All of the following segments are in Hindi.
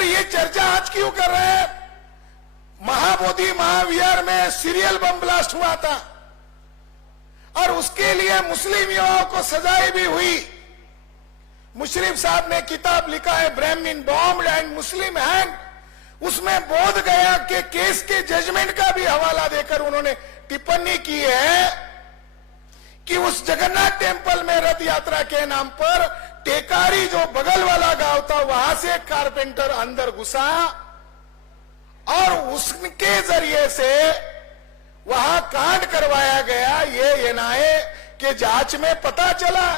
मगर ये चर्चा आज क्यों कर रहे हैं? महाबोधि महाविहार में सीरियल बम ब्लास्ट हुआ था और उसके लिए मुस्लिम युवाओं को सजाएं भी हुई। मुशर्रफ साहब ने किताब लिखा है ब्राह्मण बॉम्ब एंड मुस्लिम हैंड, उसमें बोध गया के केस के जजमेंट का भी हवाला देकर उन्होंने टिप्पणी की है कि उस जगन्नाथ टेम्पल में रथ यात्रा के नाम पर टेकारी जो बगल वाला गांव था वहां से कारपेंटर अंदर घुसा और उसके जरिए से वहां कांड करवाया गया। ये एनआईए के जांच में पता चला,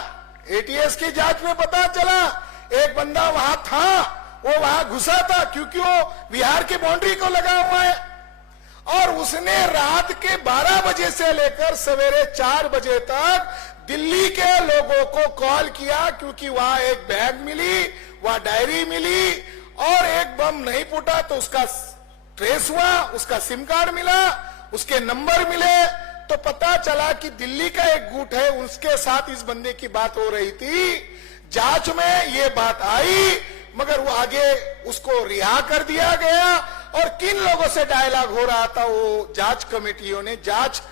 एटीएस की जांच में पता चला एक बंदा वहां था, वो वहां घुसा था क्योंकि वो बिहार की बाउंड्री को लगा हुआ है और उसने रात के 12 बजे से लेकर सवेरे 4 बजे तक दिल्ली के लोगों को कॉल किया क्योंकि वहां एक बैग मिली, वहां डायरी मिली और एक बम नहीं फूटा तो उसका ट्रेस हुआ, उसका सिम कार्ड मिला, उसके नंबर मिले, तो पता चला कि दिल्ली का एक गुट है उसके साथ इस बंदे की बात हो रही थी। जांच में ये बात आई मगर वो आगे उसको रिहा कर दिया गया और किन लोगों से डायलॉग हो रहा था वो जांच कमेटियों ने, जांच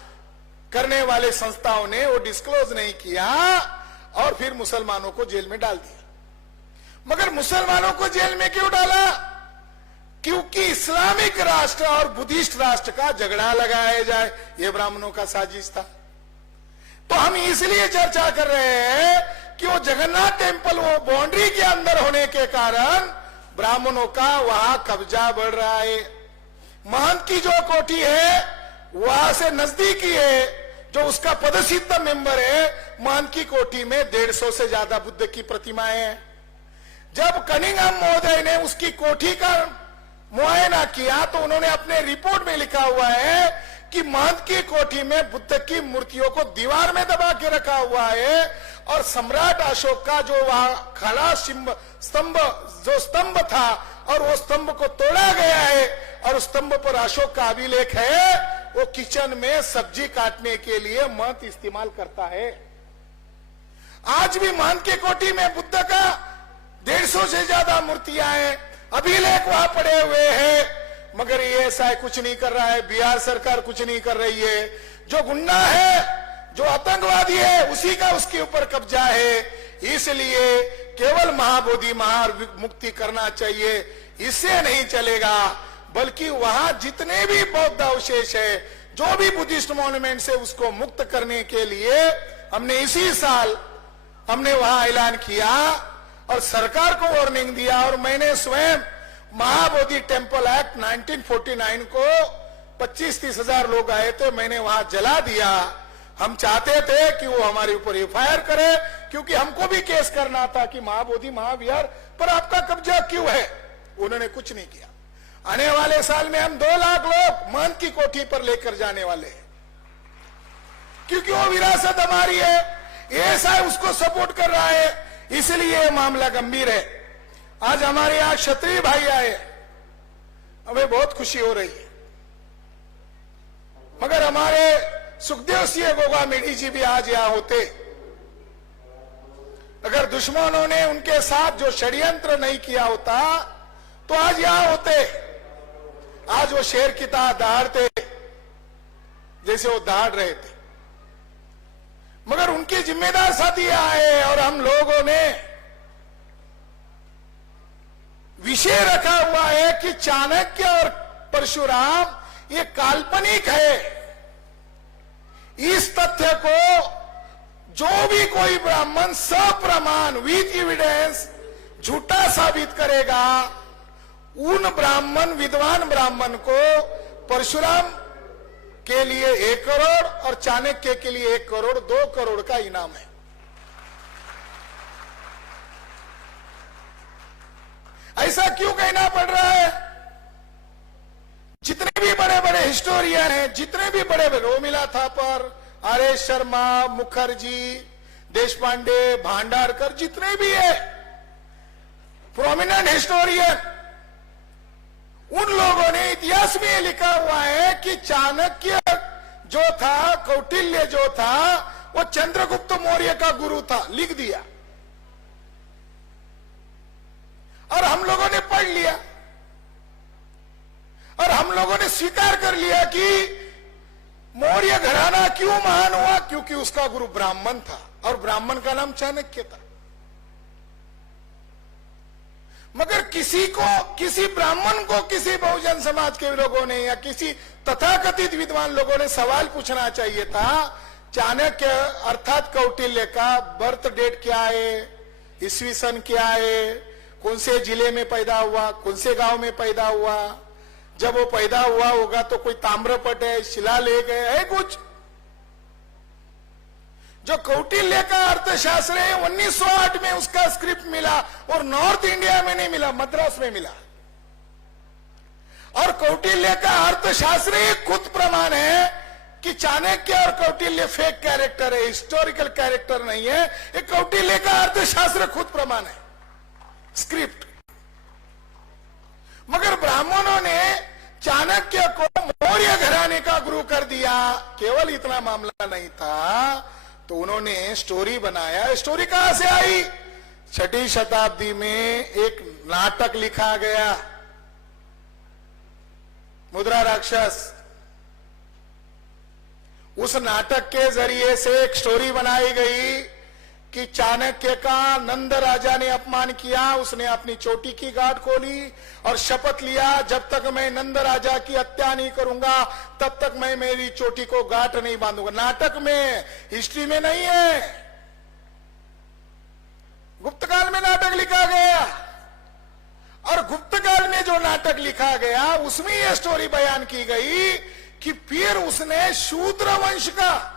करने वाले संस्थाओं ने वो डिस्क्लोज नहीं किया और फिर मुसलमानों को जेल में डाल दिया। मगर मुसलमानों को जेल में क्यों डाला? क्योंकि इस्लामिक राष्ट्र और बुद्धिस्ट राष्ट्र का झगड़ा लगाया जाए, ये ब्राह्मणों का साजिश था। तो हम इसलिए चर्चा कर रहे हैं कि वो जगन्नाथ टेम्पल वो बाउंड्री के अंदर होने के कारण ब्राह्मणों का वहां कब्जा बढ़ रहा है। महंत की जो कोठी है वहां से नजदीकी है, जो उसका पदसिद्ध मेंबर है, महंत की कोठी में 150 से ज्यादा बुद्ध की प्रतिमाएं हैं। जब कनिंघम महोदय ने उसकी कोठी का मुआयना किया तो उन्होंने अपने रिपोर्ट में लिखा हुआ है कि महंत की कोठी में बुद्ध की मूर्तियों को दीवार में दबा के रखा हुआ है और सम्राट अशोक का जो वहां खड़ा स्तंभ था और वो स्तंभ को तोड़ा गया है और उस स्तंभ पर अशोक का अभिलेख है। वो किचन में सब्जी काटने के लिए महंत इस्तेमाल करता है। आज भी महंत की कोठी में बुद्ध का 150 से ज्यादा मूर्तियां हैं, अभिलेख वहां पड़े हुए हैं, मगर ये ऐसा कुछ नहीं कर रहा है। बिहार सरकार कुछ नहीं कर रही है। जो गुंडा है, जो आतंकवादी है, उसी का उसके ऊपर कब्जा है। इसलिए केवल महाबोधि मुक्ति करना चाहिए, इससे नहीं चलेगा, बल्कि वहां जितने भी बौद्ध अवशेष है, जो भी बुद्धिस्ट मॉन्यूमेंट है, उसको मुक्त करने के लिए हमने इसी साल हमने वहां ऐलान किया और सरकार को वार्निंग दिया। और मैंने स्वयं महाबोधि टेम्पल एक्ट 1949 को 25-30 हजार लोग आए थे, मैंने वहां जला दिया। हम चाहते थे कि वो हमारे ऊपर एफआईआर करे, क्योंकि हमको भी केस करना था कि महाबोधि महाविहार पर आपका कब्जा क्यों है। उन्होंने कुछ नहीं किया। आने वाले साल में हम 2 लाख लोग महंत की कोठी पर लेकर जाने वाले हैं, क्योंकि वो विरासत हमारी है। ऐसा उसको सपोर्ट कर रहा है, इसलिए मामला गंभीर है। आज हमारे यहां क्षत्रिय भाई आए, हमें बहुत खुशी हो रही है। मगर हमारे सुखदेव सिंह गोगा मेढ़ी जी भी आज यहां होते, अगर दुश्मनों ने उनके साथ जो षड्यंत्र नहीं किया होता तो आज यहां होते। आज वो शेर की तरह दहाड़ते जैसे वो दहाड़ रहे थे, मगर उनके जिम्मेदार साथी आए और हम लोगों ने विषय रखा हुआ है कि चाणक्य और परशुराम ये काल्पनिक है। इस तथ्य को जो भी कोई ब्राह्मण सप्रमाण विद एविडेंस झूठा साबित करेगा, उन ब्राह्मण विद्वान ब्राह्मण को परशुराम के लिए 1 करोड़ और चाणक्य के लिए 1 करोड़ 2 करोड़ का इनाम है। ऐसा क्यों कहना पड़ रहा है? जितने भी बड़े बड़े हिस्टोरियन हैं, जितने भी बड़े बड़े रोमिला थापर, आर.एस. शर्मा, मुखर्जी, देशपांडे, भांडारकर, जितने भी है प्रोमिनेंट हिस्टोरियन, उन लोगों ने इतिहास में लिखा हुआ है कि चाणक्य जो था, कौटिल्य जो था, वो चंद्रगुप्त मौर्य का गुरु था, लिख दिया और हम लोगों ने पढ़ लिया। स्वीकार कर लिया कि मौर्य घराना क्यों महान हुआ, क्योंकि उसका गुरु ब्राह्मण था और ब्राह्मण का नाम चाणक्य था। मगर किसी ब्राह्मण को किसी बहुजन समाज के लोगों ने या किसी तथाकथित विद्वान लोगों ने सवाल पूछना चाहिए था, चाणक्य अर्थात कौटिल्य का बर्थ डेट क्या है, ईस्वी सन क्या है, कौन से जिले में पैदा हुआ, कौन से गांव में पैदा हुआ, जब वो पैदा हुआ होगा तो कोई ताम्रपट है, शिलालेख है कुछ? जो कौटिल्य का अर्थशास्त्र है 1908 में उसका स्क्रिप्ट मिला और नॉर्थ इंडिया में नहीं मिला, मद्रास में मिला। और कौटिल्य का अर्थशास्त्र ही खुद प्रमाण है कि चाणक्य और कौटिल्य फेक कैरेक्टर है, हिस्टोरिकल कैरेक्टर नहीं है। ये कौटिल्य का अर्थशास्त्र खुद प्रमाण है, स्क्रिप्ट। मगर ब्राह्मणों ने चाणक्य को मौर्य घराने का गुरु कर दिया। केवल इतना मामला नहीं था तो उन्होंने स्टोरी बनाया। स्टोरी कहां से आई? 6वीं शताब्दी में एक नाटक लिखा गया, मुद्रा राक्षस। उस नाटक के जरिए से एक स्टोरी बनाई गई कि चाणक्य का नंद राजा ने अपमान किया। उसने अपनी चोटी की गांठ खोली और शपथ लिया, जब तक मैं नंद राजा की हत्या नहीं करूंगा तब तक मैं मेरी चोटी को गांठ नहीं बांधूंगा। नाटक में, हिस्ट्री में नहीं है। गुप्तकाल में नाटक लिखा गया और गुप्तकाल में जो नाटक लिखा गया उसमें यह स्टोरी बयान की गई कि फिर उसने शूद्र वंश का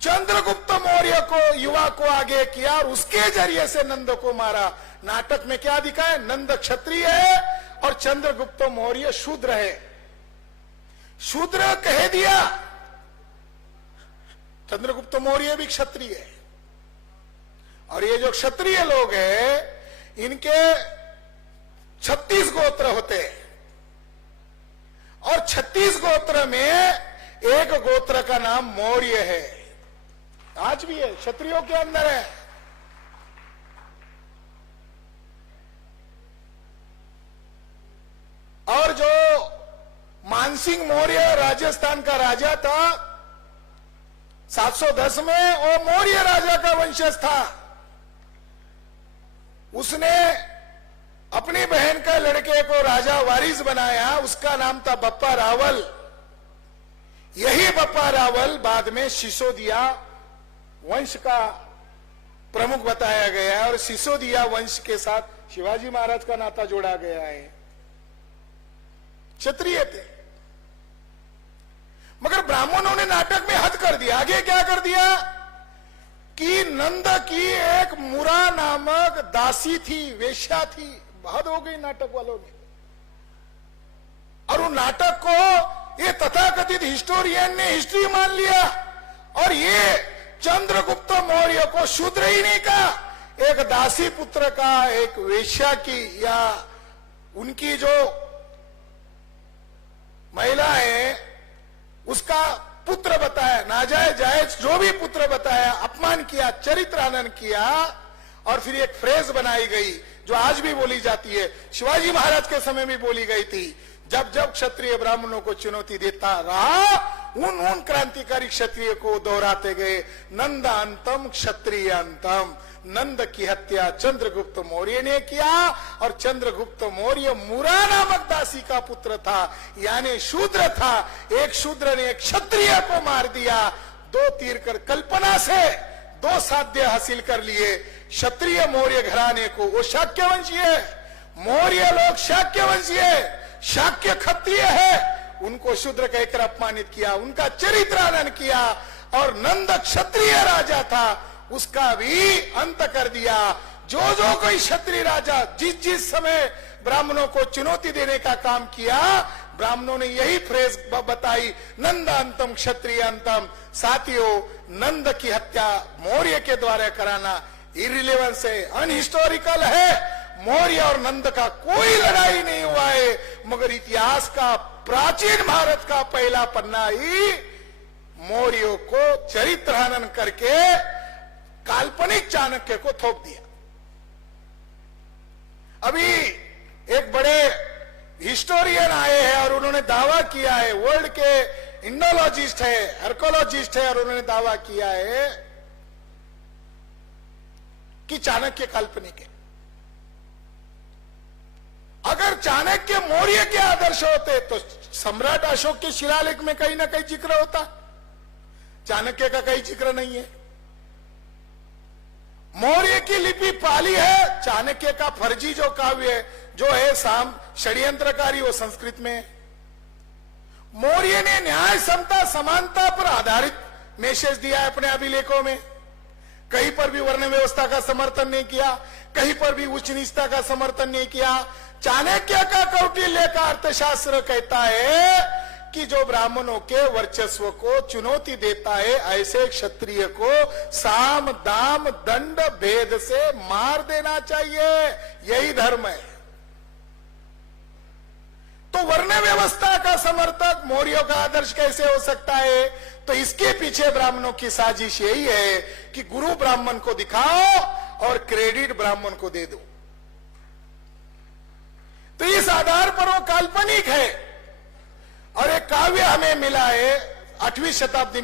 चंद्रगुप्त मौर्य को, युवा को आगे किया और उसके जरिए से नंद को मारा। नाटक में क्या दिखाए? नंद क्षत्रिय है और चंद्रगुप्त मौर्य शूद्र है। शूद्र कह दिया, चंद्रगुप्त मौर्य भी क्षत्रिय है। और ये जो क्षत्रिय लोग हैं इनके 36 गोत्र होते हैं और 36 गोत्र में एक गोत्र का नाम मौर्य है। आज भी है, क्षत्रियों के अंदर है। और जो मानसिंह मौर्य राजस्थान का राजा था 710 में, वो मौर्य राजा का वंशज था। उसने अपनी बहन का लड़के को राजा वारिस बनाया, उसका नाम था बप्पा रावल। यही बप्पा रावल बाद में सिसोदिया वंश का प्रमुख बताया गया है और सिसोदिया वंश के साथ शिवाजी महाराज का नाता जोड़ा गया है। क्षत्रिय थे। मगर ब्राह्मणों ने नाटक में हद कर दिया। आगे क्या कर दिया कि नंद की एक मुरा नामक दासी थी, वेश्या थी। हद हो गई नाटक वालों ने। और उन नाटक को ये तथाकथित हिस्टोरियन ने हिस्ट्री मान लिया और ये चंद्रगुप्त मौर्य को शूद्र ही नहीं कहा, एक दासी पुत्र का, एक वेश्या की या उनकी जो महिला है उसका पुत्र बताया, नाजायज जायज जो भी पुत्र बताया, अपमान किया, चरित्रानन किया। और फिर एक फ्रेज बनाई गई जो आज भी बोली जाती है, शिवाजी महाराज के समय में बोली गई थी। जब जब क्षत्रिय ब्राह्मणों को चुनौती देता रहा उन क्रांतिकारी क्षत्रिय को दोहराते गए, नंद अंतम क्षत्रिय अंतम। नंद की हत्या चंद्रगुप्त मौर्य ने किया और चंद्रगुप्त मौर्य मुरा नामक दासी का पुत्र था, यानी शूद्र था। एक शूद्र ने एक क्षत्रिय को मार दिया। 2 तीर कर कल्पना से 2 साध्य हासिल कर लिए। क्षत्रिय मौर्य घराने को, वो शाक्य वंशीय है, मौर्य लोग शाक्य वंशीय है, शाक्य क्षत्रिय है, उनको शूद्र कहकर अपमानित किया, उनका चरित्रानन किया। और नंद क्षत्रिय राजा था, उसका भी अंत कर दिया। जो कोई क्षत्रिय राजा जिस समय ब्राह्मणों को चुनौती देने का काम किया, ब्राह्मणों ने यही फ्रेज बताई, नंद अंतम क्षत्रिय अंतम। साथियों, नंद की हत्या मौर्य के द्वारा कराना इरिलेवेंस है, अनहिस्टोरिकल है। मौर्य और नंद का कोई लड़ाई नहीं हुआ है, मगर इतिहास का प्राचीन भारत का पहला पन्ना ही मौर्यों को चरित्रहनन करके काल्पनिक चाणक्य को थोप दिया। अभी एक बड़े हिस्टोरियन आए हैं और उन्होंने दावा किया है, वर्ल्ड के इंडोलॉजिस्ट है, आर्कोलॉजिस्ट है, और उन्होंने दावा किया है कि चाणक्य काल्पनिक है। अगर चाणक्य मौर्य के आदर्श होते तो सम्राट अशोक के शिलालेख में कहीं ना कहीं जिक्र होता, चाणक्य का कहीं जिक्र नहीं है। मौर्य की लिपि पाली है, चाणक्य का फर्जी जो काव्य है, जो है साम षड्यंत्रकारी, वो संस्कृत में है। मौर्य ने न्याय, समता, समानता पर आधारित मैसेज दिया है अपने अभिलेखों में। कहीं पर भी वर्ण व्यवस्था का समर्थन नहीं किया, कहीं पर भी उच्च नीचता का समर्थन नहीं किया। चाणक्य का कौटिल्य का अर्थशास्त्र कहता है कि जो ब्राह्मणों के वर्चस्व को चुनौती देता है, ऐसे क्षत्रिय को साम दाम दंड भेद से मार देना चाहिए, यही धर्म है। तो वर्ण व्यवस्था का समर्थक मौर्यों का आदर्श कैसे हो सकता है? तो इसके पीछे ब्राह्मणों की साजिश यही है कि गुरु ब्राह्मण को दिखाओ और क्रेडिट ब्राह्मण को दे दो। तो इस आधार पर वो काल्पनिक है। और एक काव्य हमें मिला है 8वीं शताब्दी